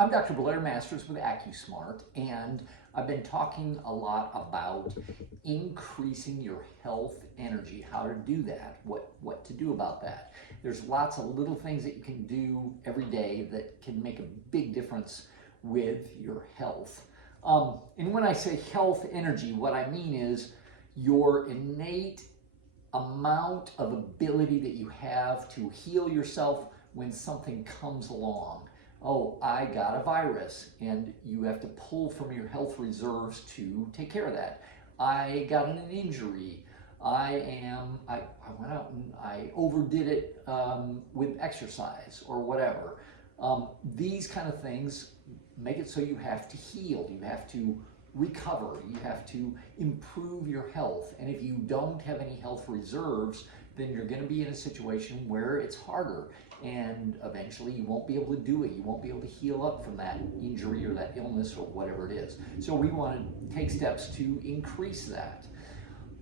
I'm Dr. Blair Masters with AccuSmart, and I've been talking a lot about increasing your health energy, how to do that, what to do about that. There's lots of little things that you can do every day that can make a big difference with your health. And when I say health energy, what I mean is your innate amount of ability that you have to heal yourself when something comes along. Oh, I got a virus, and you have to pull from your health reserves to take care of that. I got an injury. I went out and I overdid it with exercise or whatever. These kind of things make it so you have to heal. You have to recover. You have to improve your health. And if you don't have any health reserves, then you're going to be in a situation where it's harder, and eventually you won't be able to do it. You won't be able to heal up from that injury or that illness or whatever it is. So we want to take steps to increase that.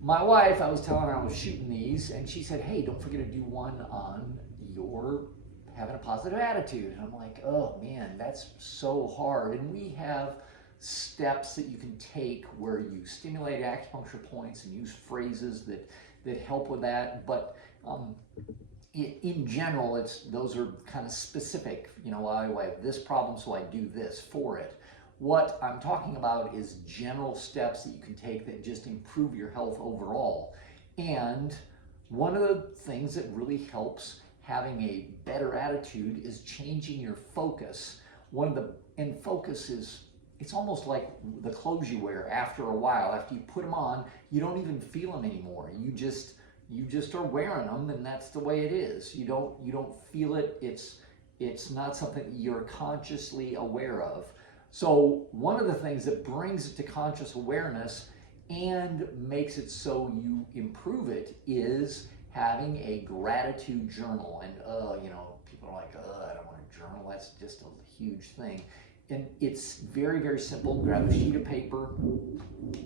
My wife, I was telling her I was shooting these, and she said, hey, don't forget to do one on your having a positive attitude. And I'm like, oh man, that's so hard. And we have steps that you can take where you stimulate acupuncture points and use phrases that help with that. But in general, those are kind of specific. You know, I have this problem, so I do this for it. What I'm talking about is general steps that you can take that just improve your health overall. And one of the things that really helps having a better attitude is changing your focus. And focus is, it's almost like the clothes you wear. After a while, after you put them on, you don't even feel them anymore. You just are wearing them, and that's the way it is. You don't feel it. It's not something that you're consciously aware of. So one of the things that brings it to conscious awareness and makes it so you improve it is having a gratitude journal. And people are like, I don't want a journal. That's just a huge thing. And it's very, very simple. Grab a sheet of paper,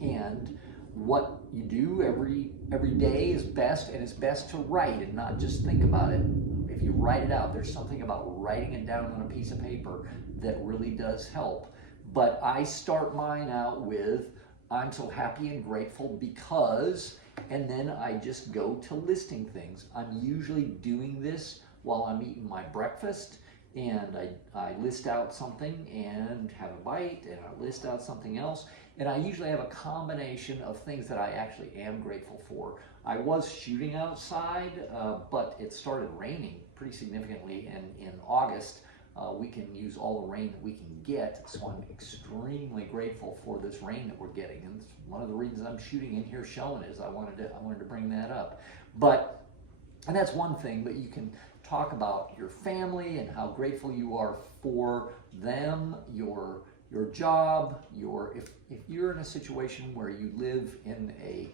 and what you do every day is best, and it's best to write and not just think about it. If you write it out, there's something about writing it down on a piece of paper that really does help. But I start mine out with, I'm so happy and grateful because, and then I just go to listing things. I'm usually doing this while I'm eating my breakfast, and I list out something and have a bite, and I list out something else. And I usually have a combination of things that I actually am grateful for. I was shooting outside, but it started raining pretty significantly, and in August, we can use all the rain that we can get. So I'm extremely grateful for this rain that we're getting. And it's one of the reasons I'm shooting in here showing is I wanted to bring that up. And that's one thing, but you can talk about your family and how grateful you are for them, your job, if you're in a situation where you live in a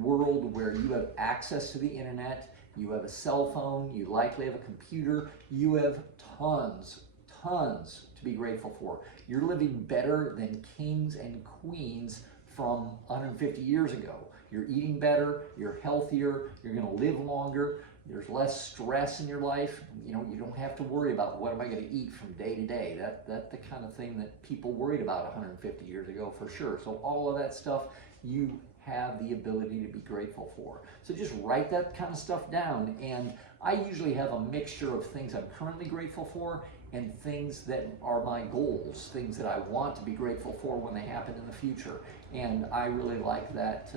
world where you have access to the internet, you have a cell phone, you likely have a computer, you have tons to be grateful for. You're living better than kings and queens from 150 years ago. You're eating better, you're healthier, you're going to live longer, there's less stress in your life. You don't have to worry about what am I going to eat from day to day. That's the kind of thing that people worried about 150 years ago for sure. So all of that stuff you have the ability to be grateful for. So just write that kind of stuff down, and I usually have a mixture of things I'm currently grateful for and things that are my goals, things that I want to be grateful for when they happen in the future. And I really like that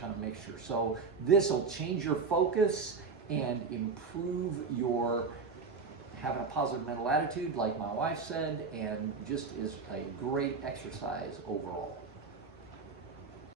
kind of mixture. So this will change your focus and improve your having a positive mental attitude, like my wife said, and just is a great exercise overall.